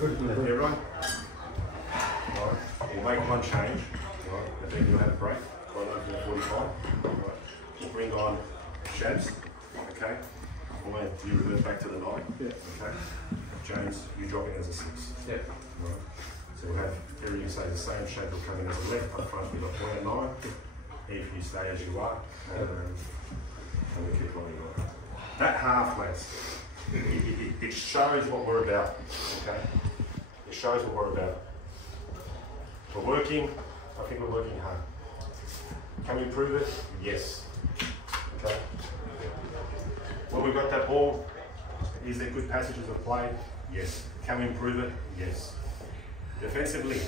Everyone? Right. We'll make one change. Right. And then you'll have a break. Quite over to 45. Right. We'll bring on Shabs. Okay. Well, you revert back to the 9. Yeah. Okay. James, you drop in as a 6. Yeah. Right. So we'll have everything stay the same. Shab will come in as a left. Up front we've got Boy and 9. If you stay as you are. And we keep rolling on. That half, lads, it shows what we're about, okay? It shows what we're about. We're working, I think we're working hard. Can we improve it? Yes. Okay. When we've got that ball, is there good passages of play? Yes. Can we improve it? Yes. Defensively,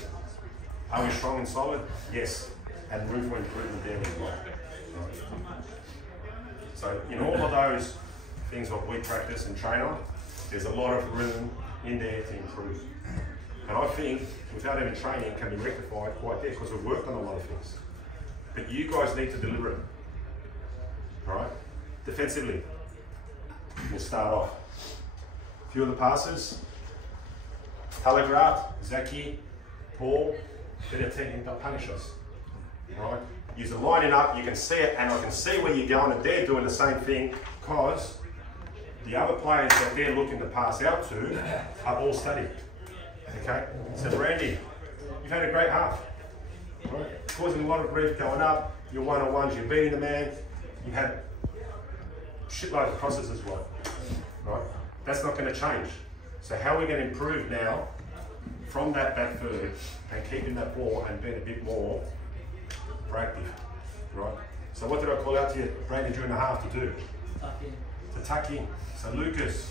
are we strong and solid? Yes. And room for improvement there as well. So in all of those things what we practice and train on, there's a lot of room in there to improve. And I think without even training it can be rectified quite there because we've worked on a lot of things. But you guys need to deliver it. Alright? Defensively, we'll start off. A few of the passes, Telegraph, Zaki, Paul, they're attempting to punish us. Right? You're lining up, you can see it, and I can see where you're going, and they're doing the same thing because the other players that they're looking to pass out to are all studied. Okay? So Brandy, you've had a great half. Right? Causing a lot of grief going up, your one-on-ones, you're beating the man, you've had shitloads of crosses as well. Right? That's not going to change. So how are we going to improve now from that back third and keeping that ball and being a bit more proactive, right? So what did I call out to you, Brandon, during the half to do? Tuck in. To tuck in. So Lucas,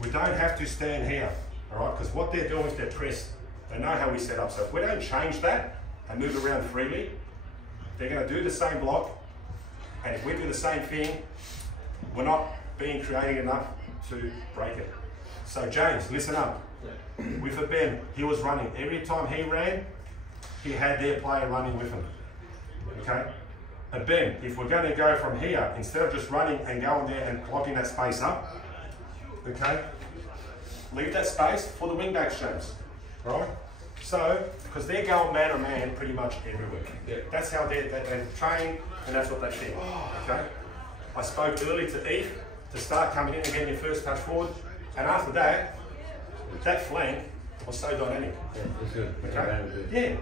we don't have to stand here, all right? Because what they're doing is they're pressed. They know how we set up. So if we don't change that and move around freely, they're going to do the same block. And if we do the same thing, we're not being creative enough to break it. So James, listen up. With a Ben, he was running. Every time he ran, he had their player running with him. Okay? And Ben, if we're going to go from here, instead of just running and going there and clogging that space up, okay, leave that space for the wing backs, James. Right? So, because they're going man on man pretty much everywhere. Yeah. That's how they train and that's what they think. Okay? I spoke early to Eve to start coming in and getting your first touch forward, and after that, that flank was so dynamic. Yeah, it's good. Okay? Yeah. Yeah.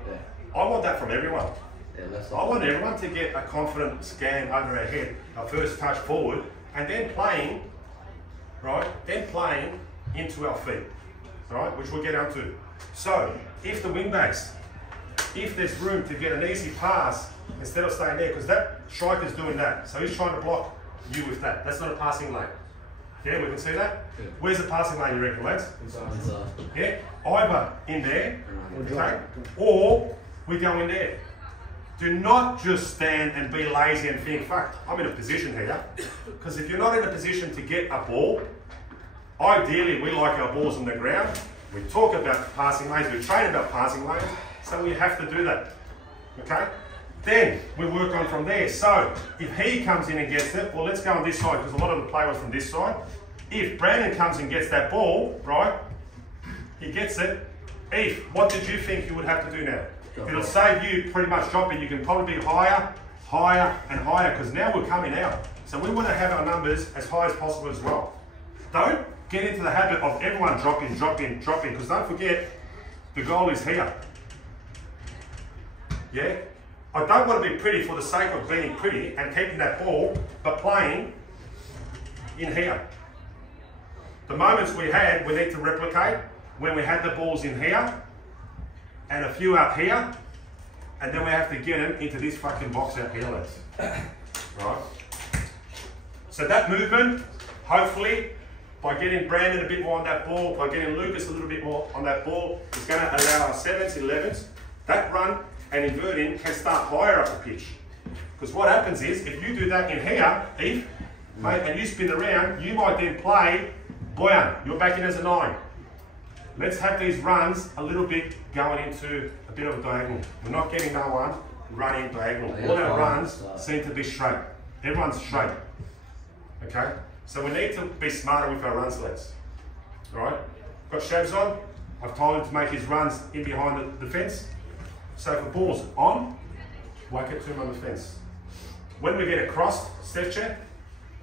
I want that from everyone. Yeah, that's I want everyone to get a confident scan over our head, a first touch forward, and then playing, right? Then playing into our feet, right? Which we'll get onto. So, if the wingbacks, if there's room to get an easy pass instead of staying there, because that striker's doing that, so he's trying to block you with that. That's not a passing lane. Yeah, we can see that. Yeah. Where's the passing lane, you reckon, lads? Inside. Yeah, either in there, okay, or we go in there. Do not just stand and be lazy and think, fuck, I'm in a position here. Because if you're not in a position to get a ball, ideally we like our balls on the ground. We talk about passing lanes, we train about passing lanes, so we have to do that. Okay? Then we work on from there. So if he comes in and gets it, well, let's go on this side because a lot of the play was from this side. If Brandon comes and gets that ball, right, he gets it. Eve, what did you think you would have to do now? It'll save you pretty much dropping. You can probably be higher, higher, and higher because now we're coming out. So we want to have our numbers as high as possible as well. Don't get into the habit of everyone dropping, dropping, dropping because don't forget, the goal is here. Yeah? I don't want to be pretty for the sake of being pretty and keeping that ball, but playing in here. The moments we had, we need to replicate when we had the balls in here and a few out here, and then we have to get them into this fucking box out here, lads. Right? So that movement, hopefully, by getting Brandon a bit more on that ball, by getting Lucas a little bit more on that ball, is going to allow our 7s, 11s, that run and inverting can start higher up the pitch. Because what happens is, if you do that in here, Eve, mate, and you spin around, you might then play, Boyan, you're back in as a 9. Let's have these runs a little bit going into a bit of a diagonal. We're not getting no one running diagonal. All our runs seem to be straight. Everyone's straight. Okay? So we need to be smarter with our runs, lads. Alright? Got Shabs on? I've told him to make his runs in behind the fence. So if the ball's on, whack it to him on the fence. When we get across, Stefche,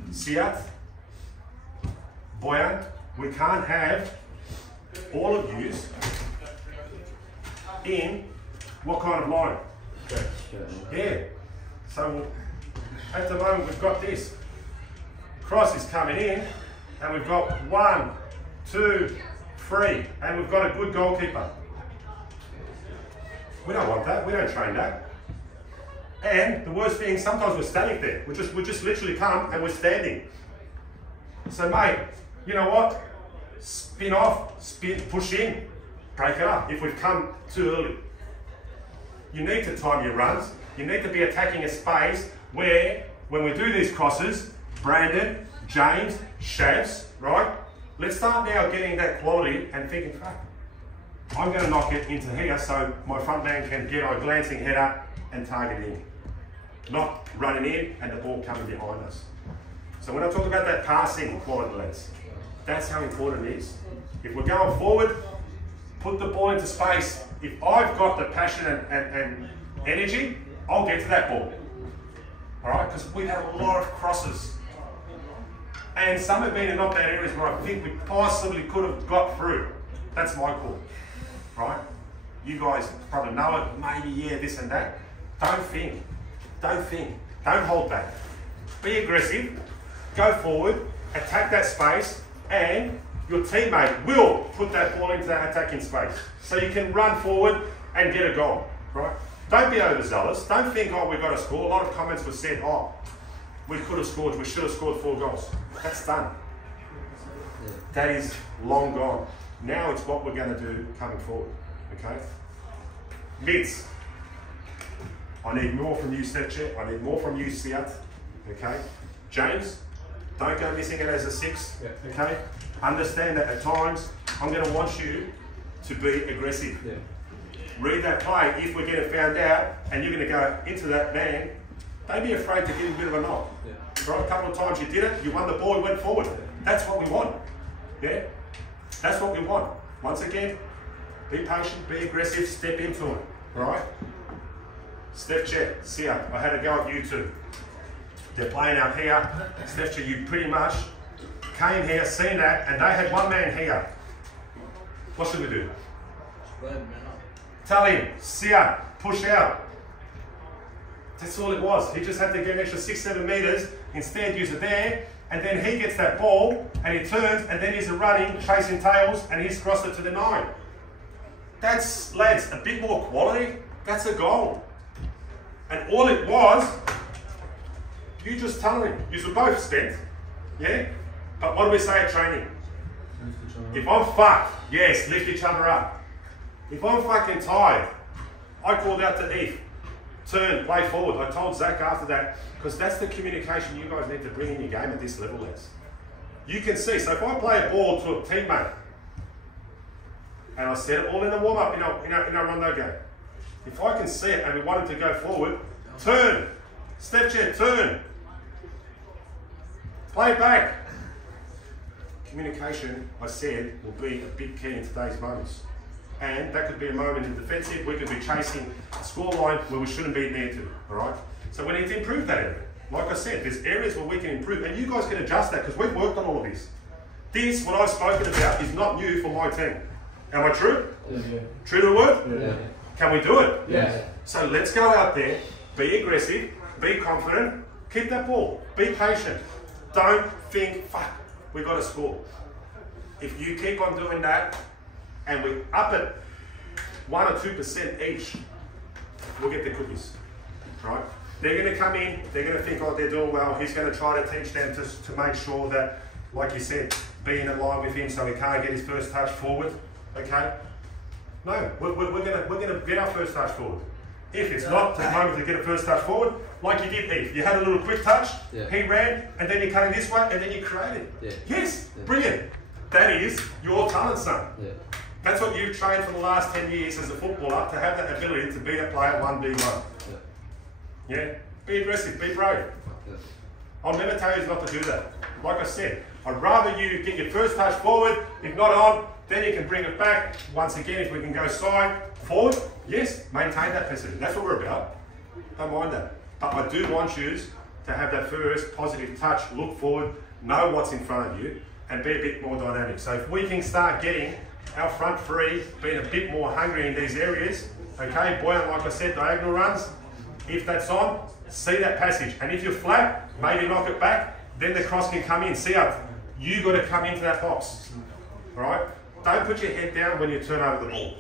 Siat, Boyan, we can't have all of yous in what kind of line? Yeah. So at the moment we've got this. Cross is coming in and we've got 1, 2, 3 and we've got a good goalkeeper. We don't want that, we don't train that. And the worst thing, sometimes we're standing there. We just literally come and we're standing. So mate, you know what? Spin off, spin, push in, break it up if we've come too early. You need to time your runs. You need to be attacking a space where, when we do these crosses, Brandon, James, Shavs, right? Let's start now getting that quality and thinking, fuck, I'm going to knock it into here so my front man can get a glancing header and target in. Not running in and the ball coming behind us. So when I talk about that passing quality, lads, that's how important it is. If we're going forward, put the ball into space. If I've got the passion and energy, I'll get to that ball. All right, because we've had a lot of crosses. And some have been in not bad areas where I think we possibly could have got through. That's my call, right? You guys probably know it, maybe yeah, this and that. Don't think, don't hold back. Be aggressive, go forward, attack that space, and your teammate will put that ball into that attacking space. So you can run forward and get a goal, right? Don't be overzealous. Don't think, oh, we've got to score. A lot of comments were said, oh, we could have scored, we should have scored 4 goals. That's done. That is long gone. Now it's what we're going to do coming forward, okay? Mids. I need more from you, Stefche. I need more from you, Siat, okay? James, don't go missing it as a 6, okay? Understand that at times, I'm going to want you to be aggressive. Yeah. Read that play. If we're getting found out and you're going to go into that man, don't be afraid to give him a bit of a knock. Yeah. Right? A couple of times you did it, you won the ball, you went forward. That's what we want. Yeah? That's what we want. Once again, be patient, be aggressive, step into it. Right? Stefche, Sia, I had a go at you two. They're playing out here. Stefche, you pretty much came here, seen that, and they had one man here. What should we do? Tell him, Sia, push out. That's all it was. He just had to get an extra 6-7 meters, instead use it there, and then he gets that ball, and he turns, and then he's running, chasing tails, and he's crossed it to the 9. That's, lads, a bit more quality. That's a goal. And all it was, you just tell him, you were both spent, yeah? But what do we say at training? If I'm fucked, yes, lift each other up. If I'm fucking tired, I called out to Eve, turn, play forward. I told Zach after that, because that's the communication you guys need to bring in your game at this level, lads. You can see, so if I play a ball to a teammate, and I said it all in the warm-up in our rondo game, if I can see it and we want him to go forward, turn, step chair, turn, play back. Communication, I said, will be a big key in today's moments. And that could be a moment in defensive, we could be chasing a scoreline where we shouldn't be near to, all right? So we need to improve that area. Like I said, there's areas where we can improve, and you guys can adjust that because we've worked on all of this. This, what I've spoken about, is not new for my team. Am I true? Yeah. True to the word? Yeah. Can we do it? Yeah. So let's go out there, be aggressive, be confident, keep that ball, be patient. Don't think, fuck, we've got to score. If you keep on doing that, and we up it 1 or 2% each, we'll get the cookies, right? They're going to come in, they're going to think, oh, they're doing well. He's going to try to teach them to make sure that, like you said, be in line with him so he can't get his first touch forward, okay? No, we're going to get our first touch forward. If it's not the moment to get a first touch forward, like you did, Eve, you had a little quick touch, he ran, and then you cut him this way, and then you created. Yes, brilliant. That is your talent, son. That's what you've trained for the last 10 years as a footballer, to have that ability to be a player 1v1. Yeah? Be aggressive, be brave. I'll never tell you not to do that. Like I said, I'd rather you get your first touch forward, if not on, Then you can bring it back. Once again, if we can go side, forward, yes, maintain that passivity. That's what we're about. Don't mind that. But I do want you to have that first positive touch, look forward, know what's in front of you, and be a bit more dynamic. So if we can start getting our front three being a bit more hungry in these areas, okay, buoyant, like I said, diagonal runs, if that's on, see that passage. And if you're flat, maybe knock it back, then the cross can come in. See how you got to come into that box, all right? Don't put your head down when you turn over the ball,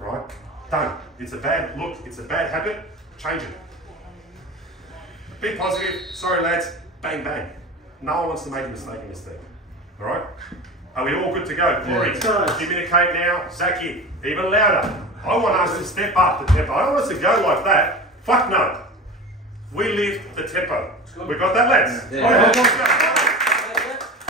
all right? Don't. It's a bad look, it's a bad habit, change it. Be positive, sorry lads, bang, bang. No one wants to make a mistake in this thing, all right? Are we all good to go? Corey, communicate now. Zaki, even louder. I want us to step up the tempo. I don't want us to go like that. Fuck no. We live the tempo. We got that, lads? Yeah. Let's go.